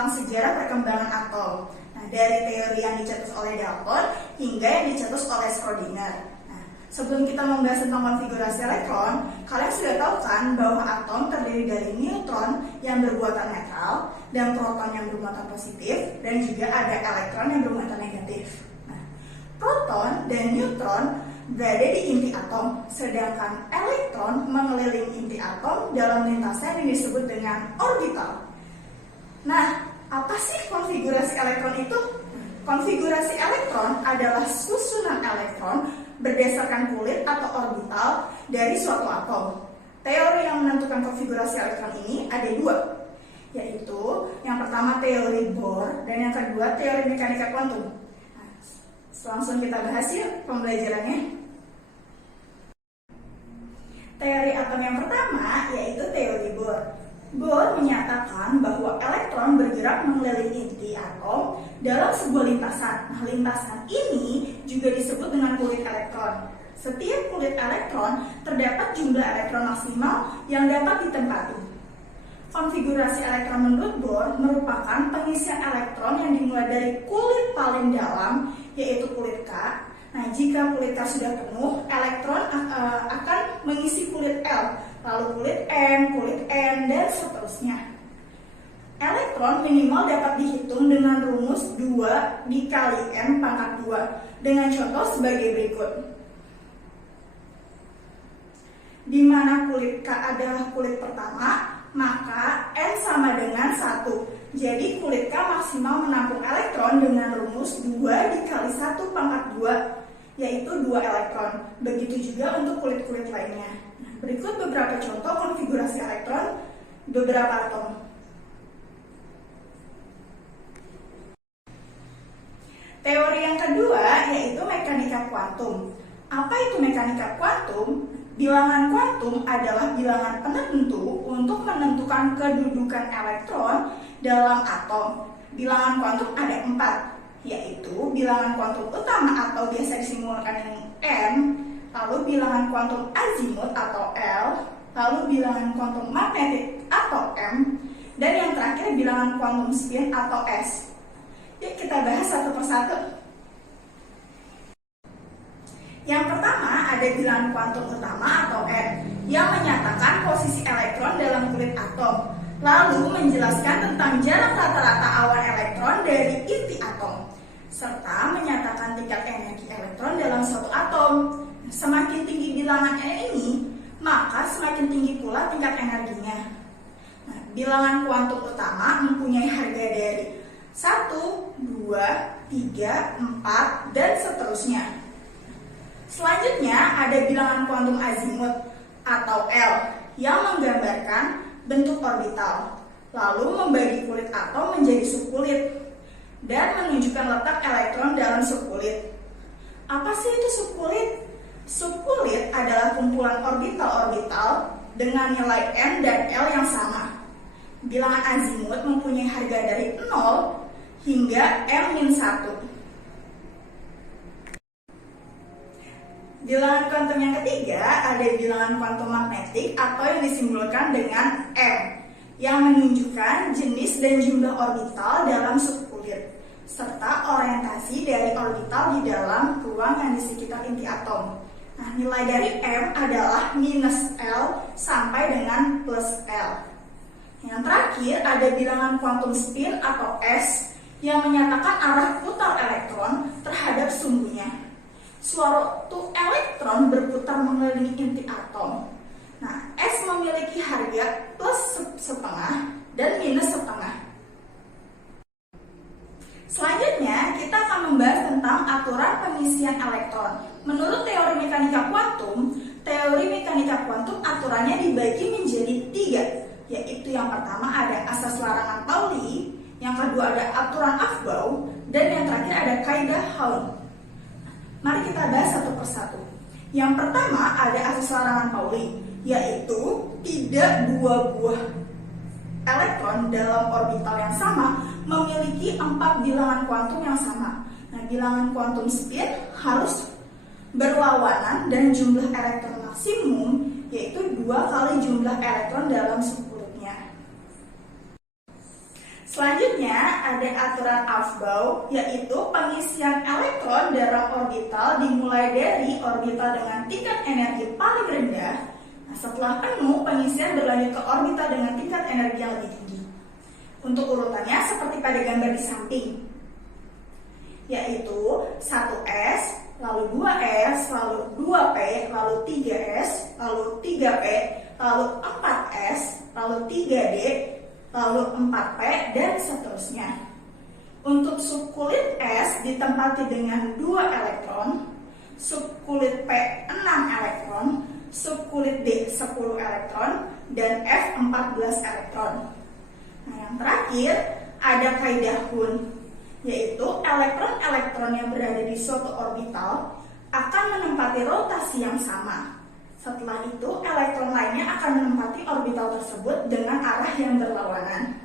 tentang sejarah perkembangan atom. Nah, dari teori yang dicetus oleh Dalton hingga yang dicetus oleh Schrödinger. Nah, sebelum kita membahas tentang konfigurasi elektron, kalian sudah tahu kan bahwa atom terdiri dari neutron yang bermuatan netral dan proton yang bermuatan positif, dan juga ada elektron yang bermuatan negatif. Nah, proton dan neutron berada di inti atom, sedangkan elektron mengelilingi inti atom dalam lintasan yang disebut dengan orbital. Nah, apa sih konfigurasi elektron itu? Konfigurasi elektron adalah susunan elektron berdasarkan kulit atau orbital dari suatu atom. Teori yang menentukan konfigurasi elektron ini ada dua, yaitu yang pertama teori Bohr dan yang kedua teori mekanika kuantum. Nah, langsung kita bahas yuk pembelajarannya. Teori atom yang pertama yaitu teori Bohr. Bohr menyatakan bahwa elektron bergerak mengelilingi inti atom dalam sebuah lintasan. Nah, lintasan ini juga disebut dengan kulit elektron. Setiap kulit elektron terdapat jumlah elektron maksimal yang dapat ditempati. Konfigurasi elektron menurut Bohr merupakan pengisian elektron yang dimulai dari kulit paling dalam, yaitu kulit K. Nah, jika kulit K sudah penuh, elektron akan mengisi kulit L, lalu kulit M, kulit N, dan seterusnya. Elektron minimal dapat dihitung dengan rumus 2 dikali M pangkat 2, dengan contoh sebagai berikut. Di mana kulit K adalah kulit pertama, maka N sama dengan 1. Jadi kulit K maksimal menampung elektron dengan rumus 2 dikali 1 pangkat 2, yaitu 2 elektron. Begitu juga untuk kulit-kulit lainnya. Nah, berikut beberapa contoh konfigurasi elektron beberapa atom. Teori yang kedua yaitu mekanika kuantum. Apa itu mekanika kuantum? Bilangan kuantum adalah bilangan penentu untuk menentukan kedudukan elektron dalam atom. Bilangan kuantum ada 4, yaitu bilangan kuantum utama atau biasa disimbolkan dengan M, lalu bilangan kuantum azimut atau L, lalu bilangan kuantum magnetik atau M, dan yang terakhir bilangan kuantum spin atau S. Yuk kita bahas satu persatu. Yang pertama ada bilangan kuantum utama atau M, yang menyatakan posisi elektron dalam kulit atom, lalu menjelaskan tentang jarak rata-rata awan elektron dari inti atom, serta menyatakan tingkat energi elektron dalam suatu atom. Semakin tinggi bilangan N ini, maka semakin tinggi pula tingkat energinya. Nah, bilangan kuantum utama mempunyai harga dari 1, 2, 3, 4, dan seterusnya. Selanjutnya ada bilangan kuantum azimut atau L, yang menggambarkan bentuk orbital, lalu membagi kulit atom menjadi subkulit dan menunjukkan letak elektron dalam subkulit. Apa sih itu subkulit? Subkulit adalah kumpulan orbital-orbital dengan nilai M dan L yang sama. Bilangan azimut mempunyai harga dari 0 hingga M-1. Bilangan kuantum yang ketiga ada bilangan kuantum magnetik atau yang disimbolkan dengan M, yang menunjukkan jenis dan jumlah orbital dalam subkulit, serta orientasi dari orbital di dalam ruang yang di sekitar inti atom. Nah, nilai dari M adalah minus L sampai dengan plus L. Yang terakhir ada bilangan kuantum spin atau S, yang menyatakan arah putar elektron terhadap sumbunya. Suatu elektron berputar mengelilingi inti atom. Nah, S memiliki harga plus setengah dan minus setengah. Selanjutnya, kita akan membahas tentang aturan pengisian elektron. Menurut teori mekanika kuantum aturannya dibagi menjadi 3, yaitu yang pertama ada asas larangan Pauli, yang kedua ada aturan Aufbau, dan yang terakhir ada kaidah Hahn. Mari kita bahas satu persatu. Yang pertama ada asas larangan Pauli, yaitu tidak dua buah elektron dalam orbital yang sama memiliki 4 bilangan kuantum yang sama. Nah, bilangan kuantum spin harus berlawanan dan jumlah elektron maksimum yaitu 2 kali jumlah elektron dalam subkulitnya. Selanjutnya ada aturan Aufbau, yaitu pengisian elektron dalam orbital dimulai dari orbital dengan tingkat energi paling rendah. Nah, setelah penuh, pengisian berlanjut ke orbital dengan tingkat energi yang lebih tinggi. Untuk urutannya seperti pada gambar di samping, yaitu 1s, lalu 2s, lalu 2p, lalu 3s, lalu 3p, lalu 4s, lalu 3d, lalu 4p, dan seterusnya. Untuk subkulit S ditempati dengan 2 elektron, subkulit P 6 elektron, subkulit D 10 elektron, dan F 14 elektron. Nah, yang terakhir ada kaidah Hund, yaitu elektron-elektron yang berada di suatu orbital akan menempati rotasi yang sama. Setelah itu, elektron lainnya akan menempati orbital tersebut dengan arah yang berlawanan.